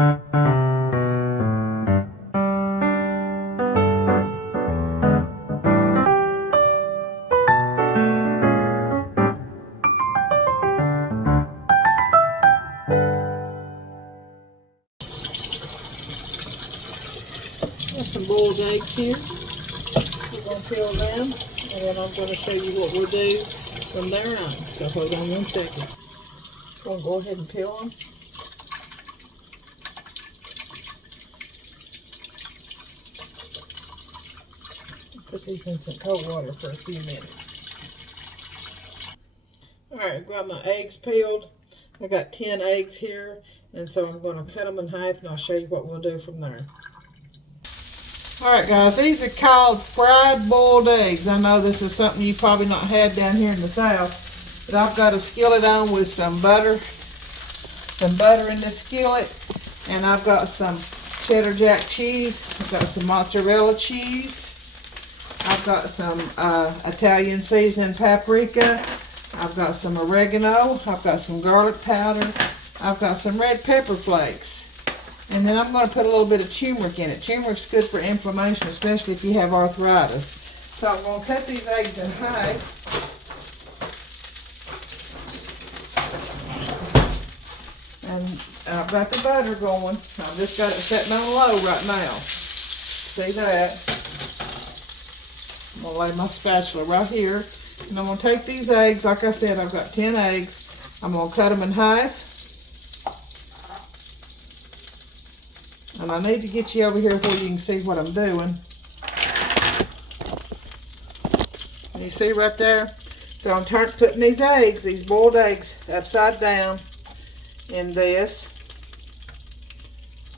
Some boiled eggs here. We're going to peel them, and then I'm going to show you what we'll do from there on. So hold on 1 second. I'm going to go ahead and peel them. Put these in some cold water for a few minutes. Alright, I've got my eggs peeled. I got 10 eggs here, and so I'm going to cut them in half, and I'll show you what we'll do from there. Alright guys, these are called fried boiled eggs. I know this is something you probably not had down here in the South, but I've got a skillet on with some butter in this skillet, and I've got some cheddar jack cheese, I've got some mozzarella cheese, I've got some Italian seasoning paprika, I've got some oregano, I've got some garlic powder, I've got some red pepper flakes. And then I'm going to put a little bit of turmeric in it. Turmeric's good for inflammation, especially if you have arthritis. So I'm going to cut these eggs in half. And I've got the butter going. I've just got it setting on low right now. See that? I'm going to lay my spatula right here. And I'm going to take these eggs. Like I said, I've got 10 eggs. I'm going to cut them in half. And I need to get you over here where you can see what I'm doing. And you see right there? So I'm putting these eggs, these boiled eggs, upside down in this,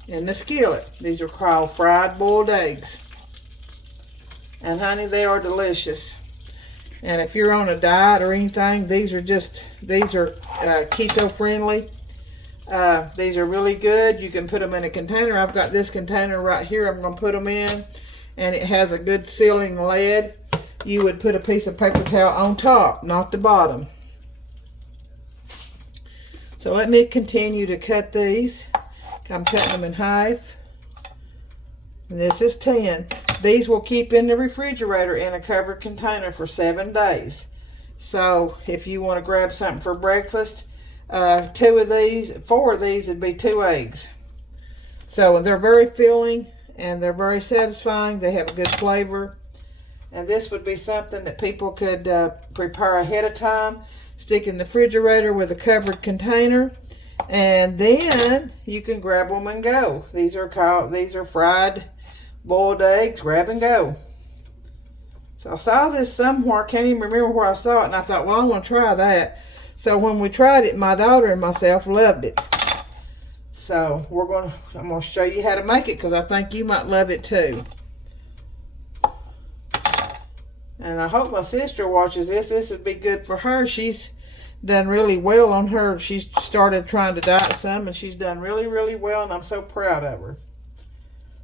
in the skillet. These are called fried boiled eggs. And honey, they are delicious. And if you're on a diet or anything, these are keto friendly. These are really good. You can put them in a container. I've got this container right here I'm going to put them in, and it has a good sealing lid. You would put a piece of paper towel on top, not the bottom. So let me continue to cut these. I'm cutting them in half. And this is 10. These will keep in the refrigerator in a covered container for 7 days. So if you want to grab something for breakfast, 4 of these would be 2 eggs. So they're very filling and they're very satisfying. They have a good flavor. And this would be something that people could prepare ahead of time, stick in the refrigerator with a covered container, and then you can grab them and go. These are fried boiled eggs, grab and go. So I saw this somewhere, can't even remember where I saw it, and I thought, well, I want to try that. So when we tried it, my daughter and myself loved it. So I'm going to show you how to make it, because I think you might love it too. And I hope my sister watches this. This would be good for her. She's done really well on her. She's started trying to diet some, and she's done really, really well, and I'm so proud of her.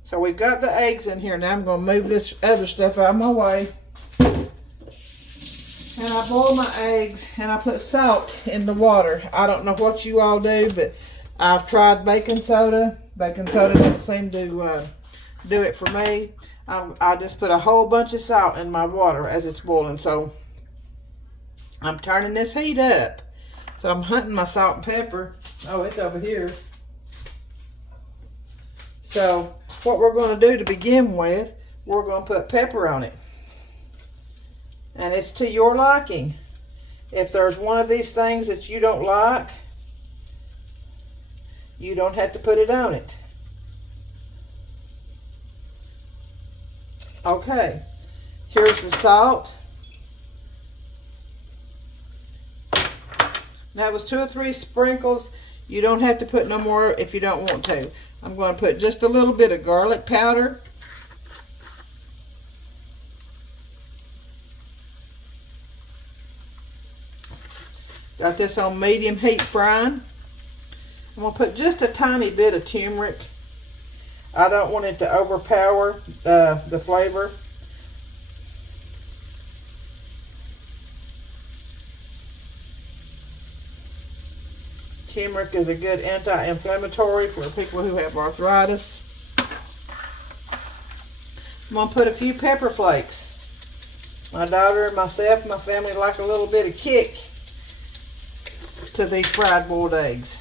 So we've got the eggs in here. Now I'm going to move this other stuff out of my way. And I boil my eggs, and I put salt in the water. I don't know what you all do, but I've tried baking soda. Baking soda doesn't seem to do it for me. I just put a whole bunch of salt in my water as it's boiling. So I'm turning this heat up. So I'm hunting my salt and pepper. Oh, it's over here. So what we're going to do to begin with, we're going to put pepper on it. And it's to your liking. If there's one of these things that you don't like, you don't have to put it on it. Okay, here's the salt. That was 2 or 3 sprinkles. You don't have to put no more if you don't want to. I'm going to put just a little bit of garlic powder. Got this on medium heat frying. I'm going to put just a tiny bit of turmeric. I don't want it to overpower the flavor. Turmeric is a good anti-inflammatory for people who have arthritis. I'm going to put a few pepper flakes. My daughter and myself, my family like a little bit of kick to these fried boiled eggs.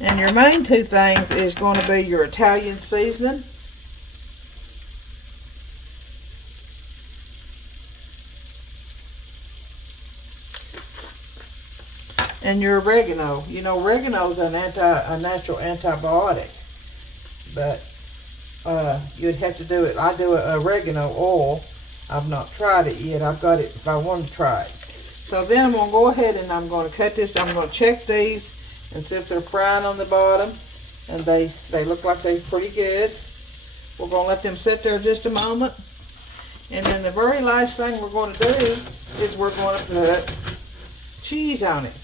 And your main two things is going to be your Italian seasoning and your oregano. You know, oregano is a natural antibiotic, but you'd have to do it. I do oregano oil. I've not tried it yet. I've got it if I want to try it. So then I'm going to go ahead and I'm going to cut this. I'm going to check these and see if they're frying on the bottom. And they look like they're pretty good. We're going to let them sit there just a moment. And then the very last thing we're going to do is we're going to put cheese on it.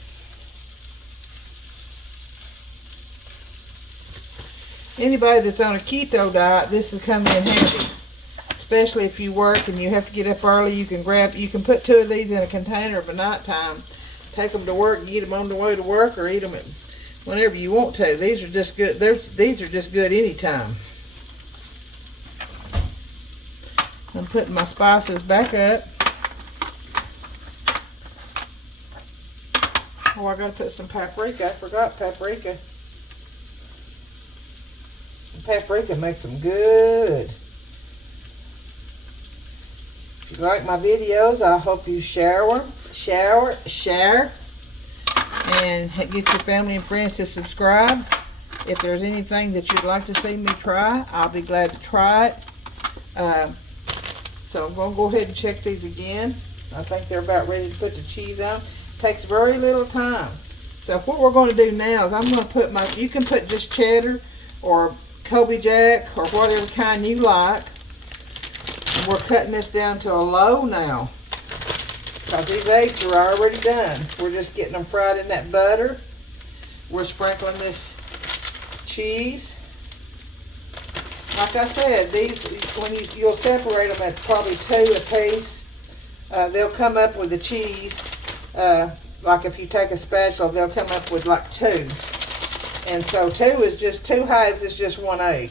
Anybody that's on a keto diet, this will come in handy. Especially if you work and you have to get up early, you can put 2 of these in a container for nighttime. Take them to work, eat them on the way to work, or eat them whenever you want to. These are just good. These are just good anytime. I'm putting my spices back up. Oh, I gotta put some paprika. I forgot paprika. Paprika makes them good. If you like my videos, I hope you share, and get your family and friends to subscribe. If there's anything that you'd like to see me try, I'll be glad to try it. So I'm going to go ahead and check these again. I think they're about ready to put the cheese on. It takes very little time. So what we're going to do now is I'm going to put you can put just cheddar or Colby Jack or whatever kind you like. And we're cutting this down to a low now, because these eggs are already done. We're just getting them fried in that butter. We're sprinkling this cheese. Like I said, these, when you'll separate them at probably 2 a piece. They'll come up with the cheese. Like if you take a spatula, they'll come up with like 2. And so 2 is just 2 hives. It's just 1 egg,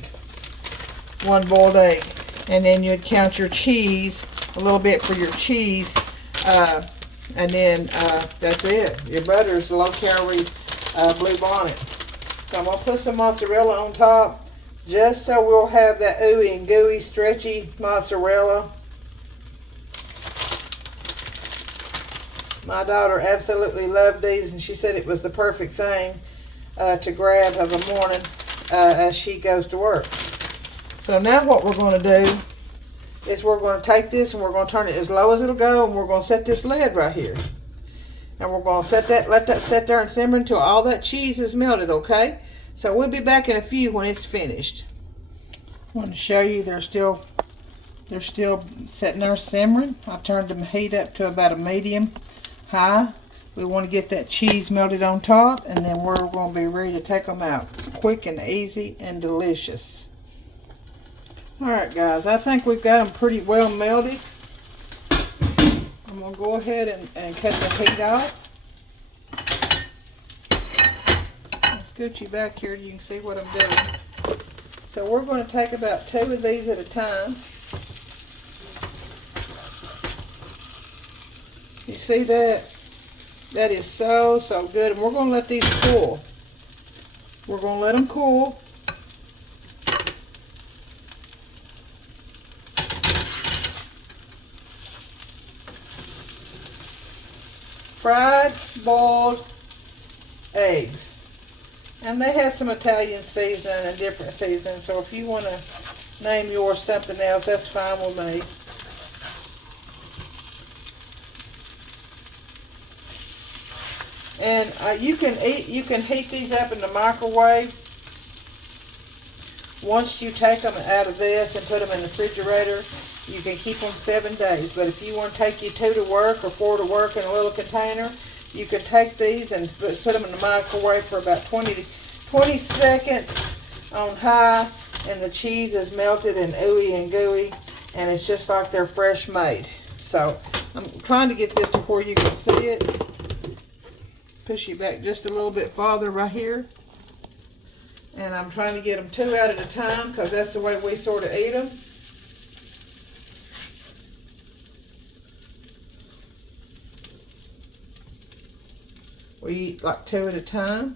1 boiled egg. And then you'd count your cheese, a little bit for your cheese. And then that's it. Your butter is low-calorie Blue Bonnet. So I'm going to put some mozzarella on top, just so we'll have that ooey and gooey, stretchy mozzarella. My daughter absolutely loved these, and she said it was the perfect thing to grab of a morning as she goes to work. So now what we're going to do is we're going to take this and we're going to turn it as low as it'll go, and we're going to set this lid right here. And we're going to let that sit there and simmer until all that cheese is melted, okay? So we'll be back in a few when it's finished. I want to show you they're still sitting there simmering. I turned the heat up to about a medium high. We want to get that cheese melted on top, and then we're going to be ready to take them out. Quick and easy and delicious. Alright guys, I think we've got them pretty well melted. I'm going to go ahead and cut the heat off. I'll scoot you back here so you can see what I'm doing. So we're going to take about 2 of these at a time. You see that? That is so good. And we're going to let these cool. We're going to let them cool. Fried boiled eggs. And they have some Italian seasoning and different seasonings. So if you want to name yours something else, that's fine with me. And you can heat these up in the microwave. Once you take them out of this and put them in the refrigerator, you can keep them 7 days. But if you want to take you 2 to work or 4 to work in a little container, you can take these and put them in the microwave for about 20 seconds on high, and the cheese is melted and ooey and gooey, and it's just like they're fresh made. So I'm trying to get this to where you can see it. Push you back just a little bit farther right here. And I'm trying to get them 2 out at a time because that's the way we sort of eat them. We eat like 2 at a time.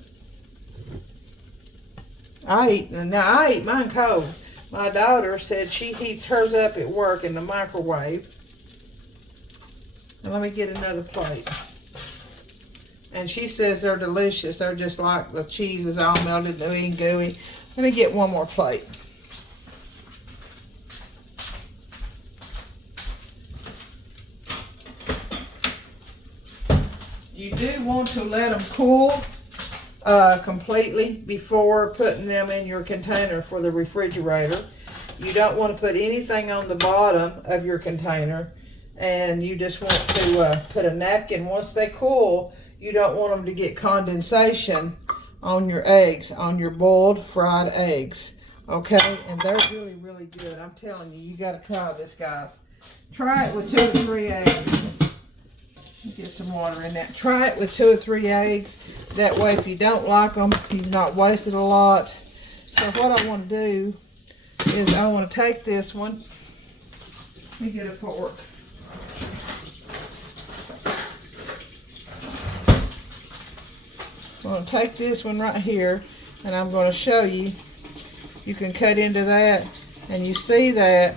I eat mine cold. My daughter said she heats hers up at work in the microwave. And let me get another plate. And she says they're delicious. They're just like the cheese is all melted, gooey and gooey. Let me get one more plate. You do want to let them cool completely before putting them in your container for the refrigerator. You don't want to put anything on the bottom of your container, and you just want to put a napkin. Once they cool, you don't want them to get condensation on your eggs, on your boiled fried eggs. Okay, and they're really, really good. I'm telling you, you got to try this, guys. Try it with 2 or 3 eggs. Get some water in that. Try it with 2 or 3 eggs. That way, if you don't like them, you've not wasted a lot. So what I want to do is I want to take this one. Let me get a fork. I'm going to take this one right here, and I'm going to show you. You can cut into that, and you see that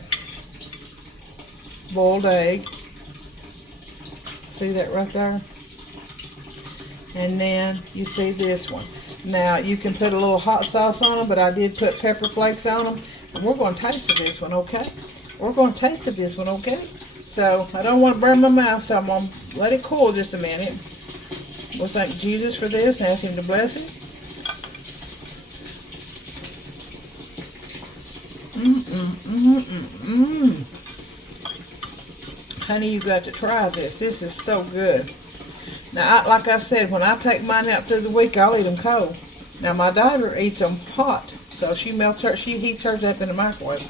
boiled egg. See that right there? And then you see this one. Now you can put a little hot sauce on them, but I did put pepper flakes on them. And we're going to taste this one, okay? We're going to taste this one, okay? So I don't want to burn my mouth, so I'm going to let it cool just a minute. We'll thank Jesus for this and ask him to bless it. Honey, you got to try this. This is so good. Now, like I said, when I take mine out through the week, I'll eat them cold. Now, my daughter eats them hot, so she heats hers up in the microwave.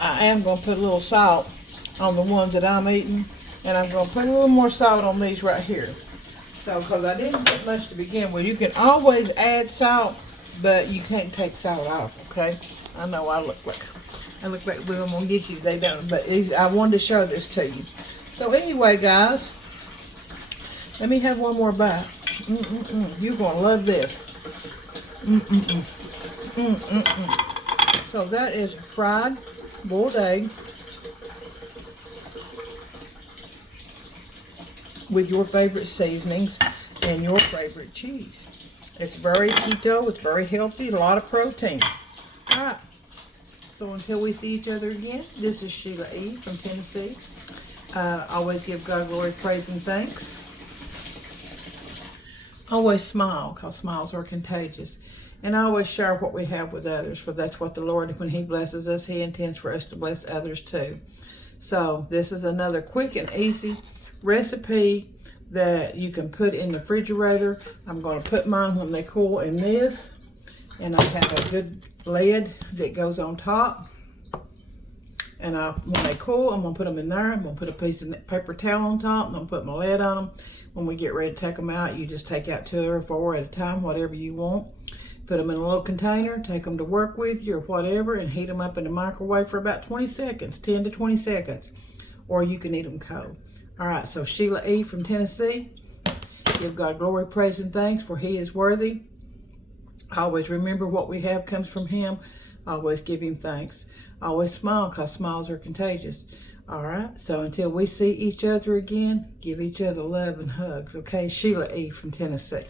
I am going to put a little salt on the ones that I'm eating, and I'm going to put a little more salt on these right here. So, because I didn't put much to begin with. You can always add salt, but you can't take salt off, okay? I know I look like we're going to get you today, don't I? But I wanted to show this to you. So anyway, guys, let me have one more bite. You're going to love this. So that is fried boiled egg with your favorite seasonings and your favorite cheese. It's very keto, it's very healthy, a lot of protein. Alright, so until we see each other again, this is Sheila E. from Tennessee. Always give God glory, praise, and thanks. Always smile, because smiles are contagious. And always share what we have with others, for that's what the Lord, when he blesses us, he intends for us to bless others too. So this is another quick and easy recipe that you can put in the refrigerator. I'm going to put mine when they cool in this, and I have a good lid that goes on top, and when they cool, I'm going to put them in there. I'm going to put a piece of paper towel on top. I'm going to put my lid on them. When we get ready to take them out, you just take out 2 or 4 at a time, whatever you want. Put them in a little container, take them to work with you or whatever, and heat them up in the microwave for about 20 seconds, 10 to 20 seconds, or you can eat them cold. All right, so Sheila E. from Tennessee. Give God glory, praise, and thanks, for he is worthy. Always remember what we have comes from him. Always give him thanks. Always smile, because smiles are contagious. All right, so until we see each other again, give each other love and hugs. Okay, Sheila E. from Tennessee.